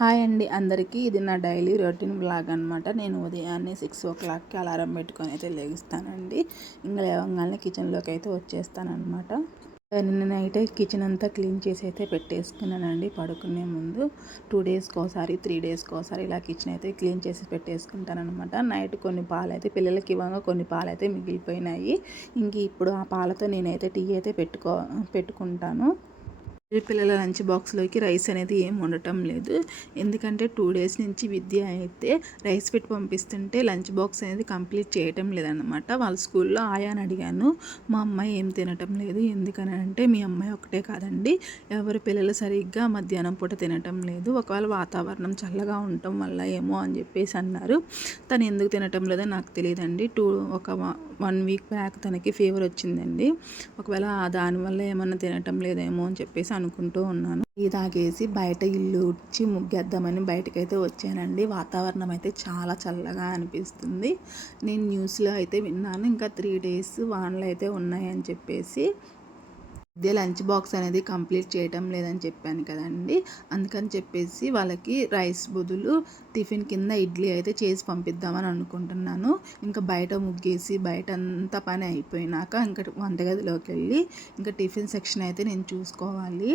Hi అండి అందరికీ. ఇది నా డైలీ రొటీన్ బ్లాగ్ అనమాట నేను ఉదయాన్నే సిక్స్ ఓ క్లాక్కి అలారం పెట్టుకొని అయితే లేగిస్తానండి. ఇంకా లేవగానే కిచెన్లోకి అయితే వచ్చేస్తానమాట నిన్న నైట్ కిచెన్ అంతా క్లీన్ చేసి అయితే పెట్టేసుకున్నానండి పడుకునే ముందు. టూ డేస్కి ఒకసారి త్రీ డేస్కి ఒకసారి ఇలా కిచెన్ అయితే క్లీన్ చేసి పెట్టేసుకుంటానమాట నైట్ కొన్ని పాలు అయితే పిల్లలకి ఇవ్వగా కొన్ని పాలు అయితే మిగిలిపోయినాయి. ఇంక ఇప్పుడు ఆ పాలతో నేనైతే టీ అయితే పెట్టుకో పెట్టుకుంటాను. పిల్లల లంచ్ బాక్స్లోకి రైస్ అనేది ఏం ఉండటం లేదు. ఎందుకంటే టూ డేస్ నుంచి విద్య అయితే రైస్ పెట్టి పంపిస్తుంటే లంచ్ బాక్స్ అనేది కంప్లీట్ చేయటం లేదన్నమాట. వాళ్ళ స్కూల్లో ఆయాని అడిగాను. మా అమ్మాయి ఏం తినటం లేదు. ఎందుకని అంటే మీ అమ్మాయి ఒకటే కాదండి. ఎవరి పిల్లలు సరిగ్గా మధ్యాహ్నం పూట తినటం లేదు. ఒకవేళ వాతావరణం చల్లగా ఉండటం వల్ల ఏమో అని చెప్పేసి అన్నారు. తను ఎందుకు తినటం లేదో నాకు తెలియదండి. టూ ఒక వన్ వీక్ బ్యాక్ తనకి ఫీవర్ వచ్చిందండి. ఒకవేళ దానివల్ల ఏమన్నా తినటం లేదేమో అని చెప్పేసి అనుకుంటూ ఉన్నాను. ఈ తాగేసి బయట ఇల్లు ఉడ్చి ముగ్గేద్దామని బయటకైతే వచ్చానండి. వాతావరణం అయితే చాలా చల్లగా అనిపిస్తుంది. నేను న్యూస్లో అయితే విన్నాను. ఇంకా త్రీ డేస్ వానలు అయితే ఉన్నాయని చెప్పేసి మధ్య లంచ్ బాక్స్ అనేది కంప్లీట్ చేయటం లేదని చెప్పాను కదండి. అందుకని చెప్పేసి వాళ్ళకి రైస్ బదులు టిఫిన్ కింద ఇడ్లీ అయితే చేసి పంపిద్దామని అనుకుంటున్నాను. ఇంకా బయట ముగ్గేసి బయట అంతా పని అయిపోయినాక ఇంకా వంటగదిలోకి వెళ్ళి ఇంకా టిఫిన్ సెక్షన్ అయితే నేను చూసుకోవాలి.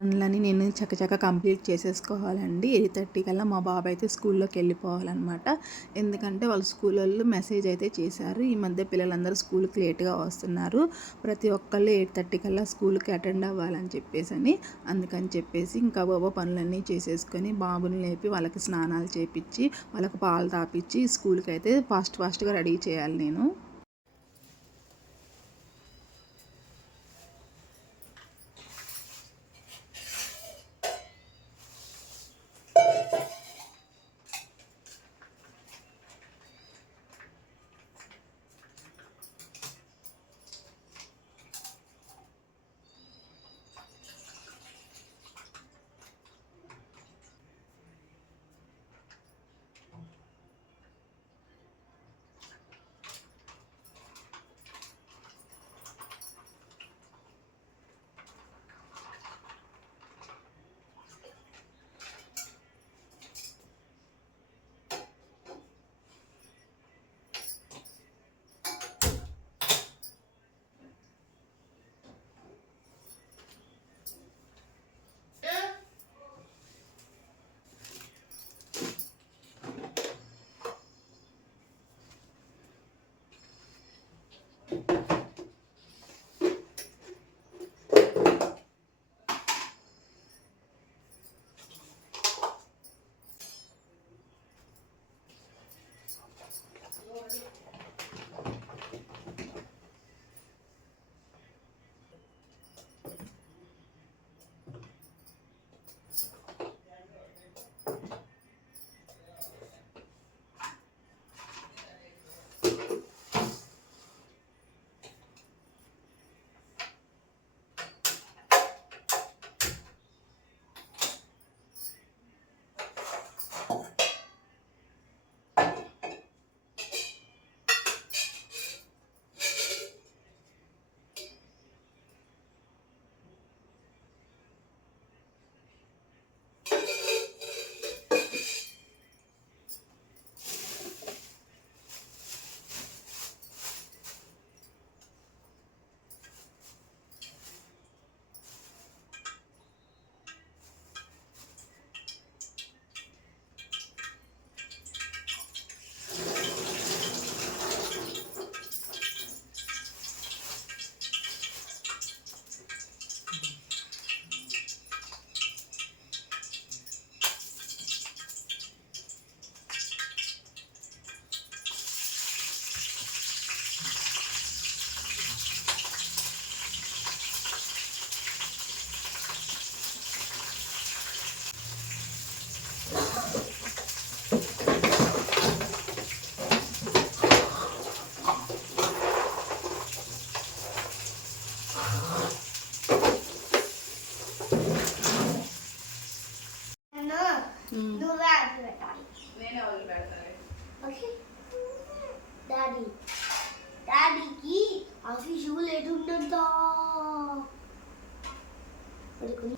పనులని నేను చక్కచక్క కంప్లీట్ చేసేసుకోవాలండి. ఎయిట్ థర్టీ కల్లా మా బాబు అయితే స్కూల్లోకి వెళ్ళిపోవాలన్నమాట. ఎందుకంటే వాళ్ళు స్కూల్లో మెసేజ్ అయితే చేశారు. ఈ మధ్య పిల్లలందరూ స్కూల్కి లేట్గా వస్తున్నారు. ప్రతి ఒక్కళ్ళు ఎయిట్ థర్టీ కల్లా స్కూల్కి అటెండ్ అవ్వాలని చెప్పేసి అని అందుకని చెప్పేసి ఇంకా బాబా పనులన్నీ చేసేసుకొని బాబుని లేపి వాళ్ళకి స్నానాలు చేపించి వాళ్ళకి పాలు తాపించి స్కూల్కి అయితే ఫాస్ట్ ఫాస్ట్గా రెడీ చేయాలి నేను. నువ్వే అడ్డు పెట్టాలి నేనే వదిలి పెడతాను ఓకే డాడీ డాడీకి ఆఫీస్ లేట్ ఉంటుందా పడుకుని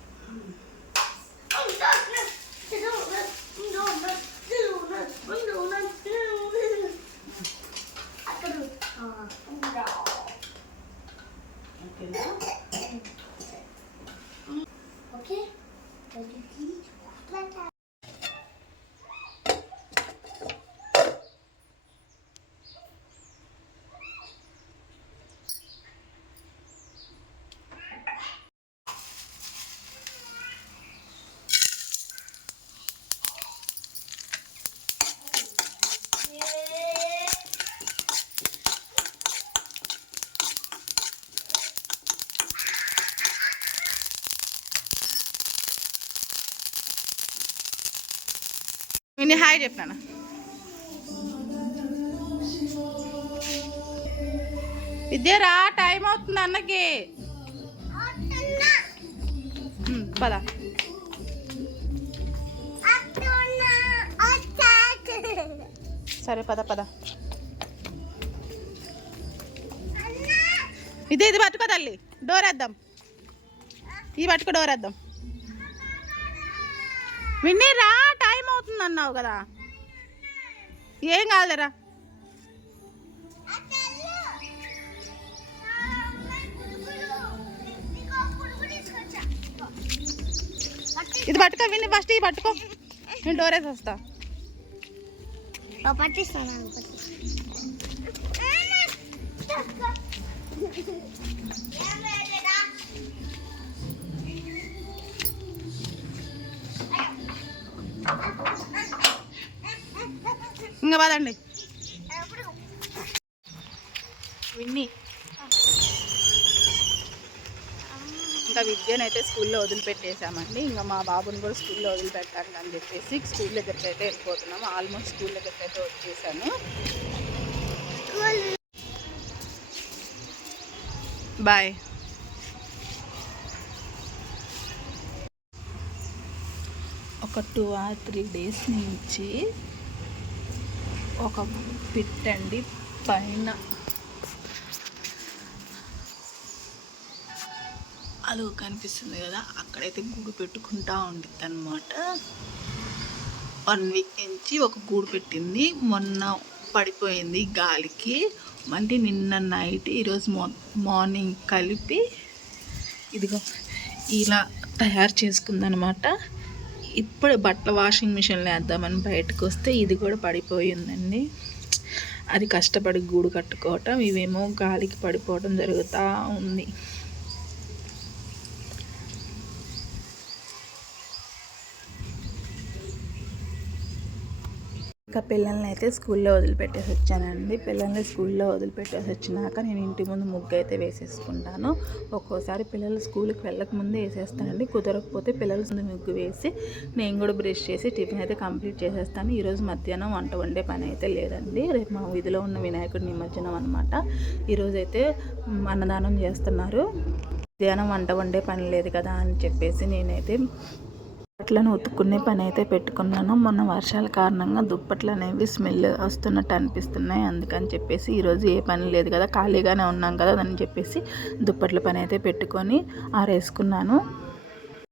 నేను హాయ్ చెప్పినాను? విద్యరా టైం అవుతుంది అన్నకి. పదా పద. సరే పద పద. ఇది ఇది పట్టుకో తల్లి. డోర్ వేద్దాం. ఇది పట్టుకో డోర్ వేద్దాం. విన్నీ రా అవుతుంది అన్నావు కదా? ఏం కాదురా. ఇది పట్టుకో విని ఫస్ట్ ఇది పట్టుకో. నేను డోర్ వేసి వస్తా. పట్టిస్తాను. ఇంకా పదండి. విన్ని. ఇంకా విద్యను అయితే స్కూల్లో వదిలిపెట్టేసామండి. ఇంకా మా బాబుని కూడా స్కూల్లో వదిలిపెట్టాలి అని చెప్పేసి స్కూల్ దగ్గరికి అయితే వెళ్ళిపోతున్నాము ఆల్మోస్ట్ స్కూల్ దగ్గరికి అయితే వచ్చేసాను. బాయ్. ఒక టూ ఆర్ త్రీ డేస్ నుంచి ఒక పెట్టండి పైన. అది కనిపిస్తుంది కదా అక్కడైతే గూడు పెట్టుకుంటా ఉండిద్ది అనమాట వన్ వీక్ నుంచి ఒక గూడు పెట్టింది. మొన్న పడిపోయింది గాలికి. మళ్ళీ నిన్న నైట్ ఈరోజు మార్నింగ్ కలిపి ఇదిగో ఇలా తయారు చేసుకుందనమాట ఇప్పుడు బట్టల వాషింగ్ మిషన్లో వేద్దామని బయటకు వస్తే ఇది కూడా పడిపోయిందండి. అది కష్టపడి గూడు కట్టుకోవటం ఇవేమో గాలికి పడిపోవటం జరుగుతూ ఉంది. ఇంకా పిల్లల్ని అయితే స్కూల్లో వదిలిపెట్టేసి వచ్చానండి. పిల్లల్ని స్కూల్లో వదిలిపెట్టేసి వచ్చినాక నేను ఇంటి ముందు ముగ్గు అయితే వేసేసుకుంటాను. ఒక్కోసారి పిల్లలు స్కూల్కి వెళ్ళక ముందే వేసేస్తానండి కుదరకపోతే పిల్లల ముందు ముగ్గు వేసి నేను కూడా బ్రష్ చేసి టిఫిన్ అయితే కంప్లీట్ చేసేస్తాను. ఈరోజు మధ్యాహ్నం వంట వండే పని అయితే లేదండి. రేపు మా వీధిలో ఉన్న వినాయకుడి నిమజ్జనం అనమాట ఈరోజు అయితే అన్నదానం చేస్తున్నారు. మధ్యాహ్నం వంట వండే పని లేదు కదా అని చెప్పేసి నేనైతే దుప్పట్లను ఉతుక్కునే పని అయితే పెట్టుకున్నాను. మొన్న వర్షాల కారణంగా దుప్పట్లు అనేవి స్మెల్ వస్తున్నట్టు అనిపిస్తున్నాయి. అందుకని చెప్పేసి ఈరోజు ఏ పని లేదు కదా ఖాళీగానే ఉన్నాం కదా అని చెప్పేసి దుప్పట్ల పని అయితే పెట్టుకొని ఆరేసుకున్నాను.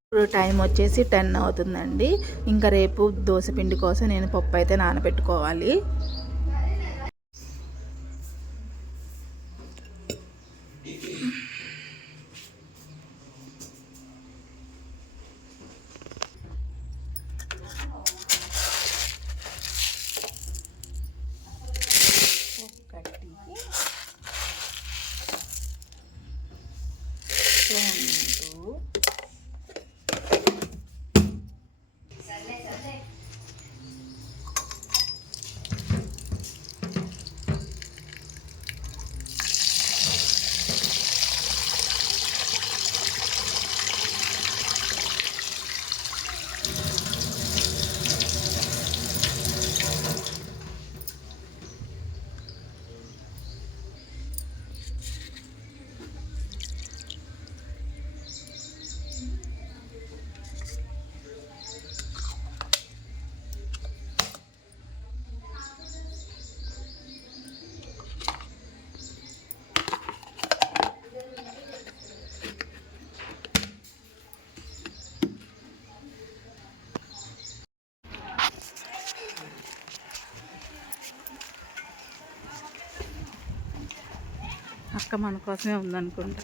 ఇప్పుడు టైం వచ్చేసి టెన్ అవుతుందండి. ఇంకా రేపు దోశ పిండి కోసం నేను పప్పు అయితే నానబెట్టుకోవాలి. రెండు అక్క మన కోసమే ఉందనుకుంటా.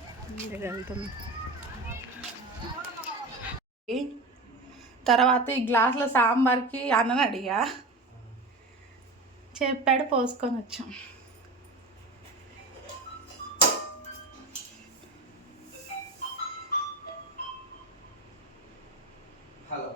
తర్వాత ఈ గ్లాసులో సాంబార్కి అన్నని అడిగా. చెప్పాడు పోసుకొని వచ్చాం. హలో.